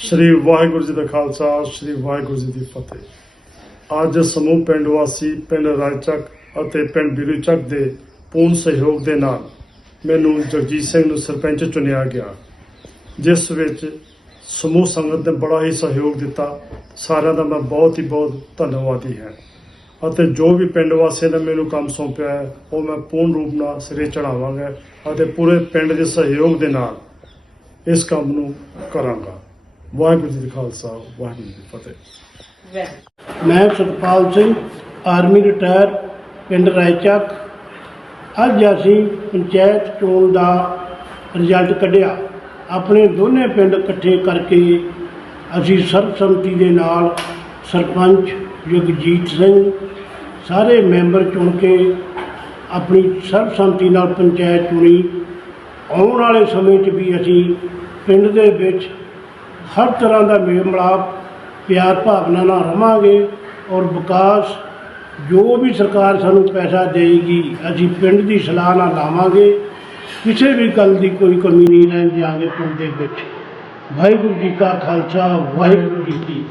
ਸ਼੍ਰੀ ਵਾਹਿਗੁਰੂ ਜੀ ਦਾ ਖਾਲਸਾ, ਸ਼੍ਰੀ ਵਾਹਿਗੁਰੂ ਜੀ ਦੀ ਫਤਿਹ। ਅੱਜ ਸਮੂਹ ਪਿੰਡ ਵਾਸੀ, ਪਿੰਡ ਰਾਜਚੱਕ ਅਤੇ ਪਿੰਡ ਬਿਰੂਚੱਕ ਦੇ ਪੂਰਨ ਸਹਿਯੋਗ ਦੇ ਨਾਲ ਮੈਨੂੰ ਜਗਜੀਤ ਸਿੰਘ ਨੂੰ ਸਰਪੰਚ ਚੁਣਿਆ ਗਿਆ, ਜਿਸ ਵਿੱਚ ਸਮੂਹ ਸੰਗਤ ਨੇ ਬੜਾ ਹੀ ਸਹਿਯੋਗ ਦਿੱਤਾ। ਸਾਰਿਆਂ ਦਾ ਮੈਂ ਬਹੁਤ ਹੀ ਬਹੁਤ ਧੰਨਵਾਦੀ ਹਾਂ ਅਤੇ ਜੋ ਵੀ ਪਿੰਡ ਵਾਸੀਆਂ ਨੇ ਮੈਨੂੰ ਕੰਮ ਸੌਂਪਿਆ ਹੈ, ਉਹ ਮੈਂ ਪੂਰਨ ਰੂਪ ਨਾਲ ਸਿਰੇ ਚੜਾਵਾਂਗਾ ਅਤੇ ਪੂਰੇ ਪਿੰਡ ਦੇ ਸਹਿਯੋਗ ਦੇ ਨਾਲ ਇਸ ਕੰਮ ਨੂੰ ਕਰਾਂਗਾ। ਵਾਹਿਗੁਰੂ ਜੀ ਦਾ ਖਾਲਸਾ ਵਾਹਿਗੁਰੂ ਜੀ ਫਤਿਹ। ਮੈਂ ਸਤਪਾਲ ਸਿੰਘ ਆਰਮੀ ਰਿਟਾਇਰ ਪਿੰਡ ਰਾਏਚੱਕ। ਅੱਜ ਅਸੀਂ ਪੰਚਾਇਤ ਚੋਣ ਦਾ ਰਿਜ਼ਲਟ ਕੱਢਿਆ। ਆਪਣੇ ਦੋਨੇ ਪਿੰਡ ਇਕੱਠੇ ਕਰਕੇ ਅਸੀਂ ਸਰਬਸੰਮਤੀ ਦੇ ਨਾਲ ਸਰਪੰਚ ਜਗਜੀਤ ਸਿੰਘ ਸਾਰੇ ਮੈਂਬਰ ਚੁਣ ਕੇ ਆਪਣੀ ਸਰਬਸੰਮਤੀ ਨਾਲ ਪੰਚਾਇਤ ਚੁਣੀ। ਆਉਣ ਵਾਲੇ ਸਮੇਂ 'ਚ ਵੀ ਅਸੀਂ ਪਿੰਡ ਦੇ ਵਿੱਚ ਹਰ ਤਰ੍ਹਾਂ ਦਾ ਮੇਲ ਮਿਲਾਪ ਪਿਆਰ ਭਾਵਨਾ ਨਾਲ ਰਵਾਂਗੇ ਔਰ ਵਿਕਾਸ ਜੋ ਵੀ ਸਰਕਾਰ ਸਾਨੂੰ ਪੈਸਾ ਦੇਗੀ ਅਸੀਂ ਪਿੰਡ ਦੀ ਸਲਾਹ ਨਾਲ ਲਾਵਾਂਗੇ। ਕਿਸੇ ਵੀ ਗੱਲ ਦੀ ਕੋਈ ਕਮੀ ਨਹੀਂ ਰਹਿਣ ਦਿਆਂਗੇ ਪਿੰਡ ਦੇ ਵਿੱਚ। ਵਾਹਿਗੁਰੂ ਜੀ ਕਾ ਖਾਲਸਾ, ਵਾਹਿਗੁਰੂ ਜੀ ਕੀ